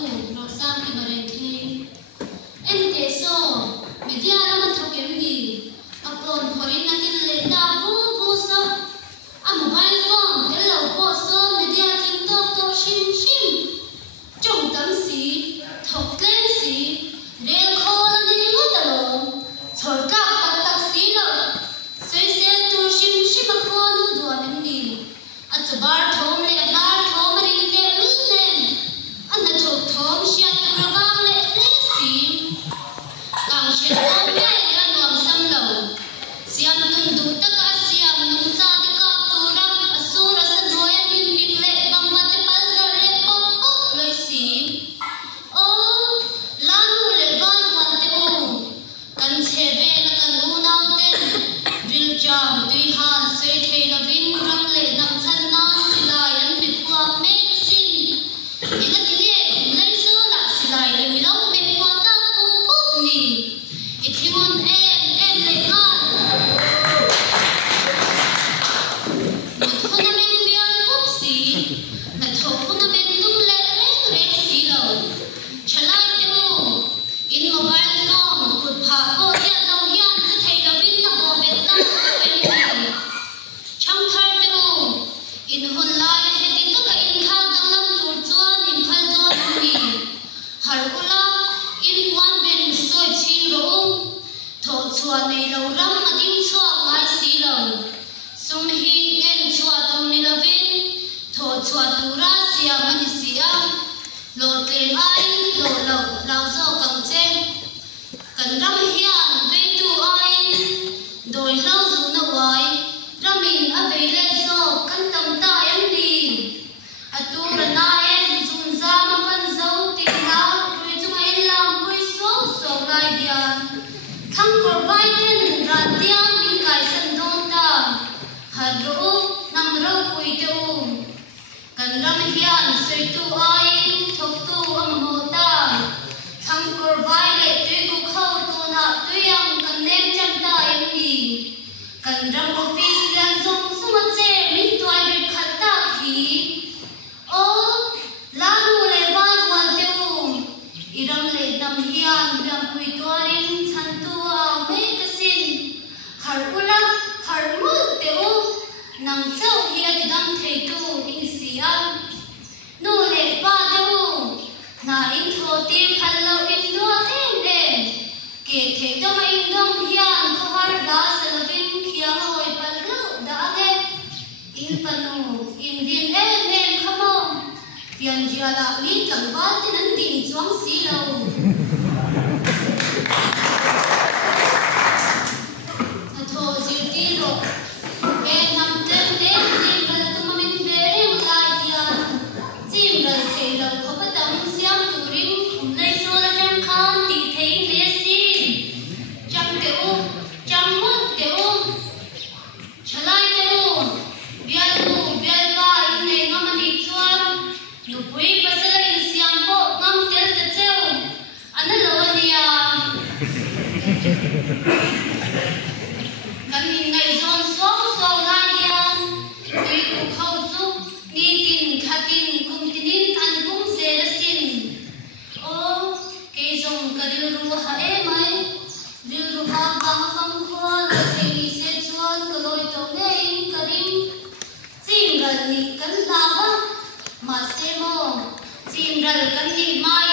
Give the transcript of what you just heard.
tu nó sang cái mà đèn thi em kể so media nó mà thâu kiếm gì à còn hồi na tin lệ ta vu so à mobile phone cái lẩu po so media tiktok shim trong tấm xí thọc lên xí đeo khô lên đi ngút tờ lộ thổi cao tắc xí lộ xoay xe tu shim mà khô nu đùa em đi à tờ bar thôm lệ bar thôm mà đi tè lưng lên anh đã thổi thôm xia tu ra vang lệ lên xí càng xia thôm lệ anh nuông xăm lẩu xiêm tung đủ tất cả xiêm nung ra tất cả tu ra à su ra sân đôi anh bin bin lệ bằng mặt tép bát ra lệ pop lôi xí lanu le van wan te u kan cheve na kan u nau ten vil jam tui han sei thei la vin ram le nam chan na silai an mi puak me ka sin inga tinge lai zo la silai le mi lau me puak ka pup ni ithimun em le ngan khuna men bial pup si na tho khuna men tum le re si lo chalai in mobile phone could pop oh yeah no yeah to take a win the whole bit down when chang thar te in hun lai he ti to ka in kha dang lam tur chuan in phal do ni har ula in wan ben soi chi ro tho chua nei lo ram ma ding chua mai si lo sum hi en chua tu ni lo vin tho chua tu ra sia ma ni sia lo tleng ai lo lao zo kang che kan ram hian ve tu ai doi lau zu na wai ramin a ve le zo kan tam ta em di atu ra na en zum za ma pan zo ti na pui chu mai lam pui so lai dian thang kor vai ten ra tiang min kai san don ta har ro nam ro pui te kan ram hian sei tu ai thok tu am ho ta thang kor vai le tui ku khau tu na tui yang kan nem cham ta em ni kan ram office lian zong suma che min tuai ri khat ta khi o lanu le van wan te iram le tam hian biam pui torin chan tu a me ka sin khar ula khar mu te nang chau hi a dam thei tu in sia nu le pa te na in tho tim phal lo in do em de ke the do ma in dom hian ko har da salavin khia hoi pal lo da ge in panu in din em khamo pian jia la mi tang ba tin an din chuang si lo a tho ji ti ro ke nam ten de ji bal tu ma min ve re la dia jim ral thei lo kho pa tam siam tu ring nei so la jam khan ti thei le si cham te mo te chalai te bial ba in nei ngam ani chuan nu pui pa sa in siam po ngam tel te cheu ana lo ania kan in ngai zon so la yan tui ku khau chu ni tin khatin kum tinin an kum se la sin o ke zong ka dil ru ha e mai dil ru ha ba kam khwa la te ni se chuan ka loi to nge in ka ring chim ral ni kan la ba ma se mo chim ral kan ni mai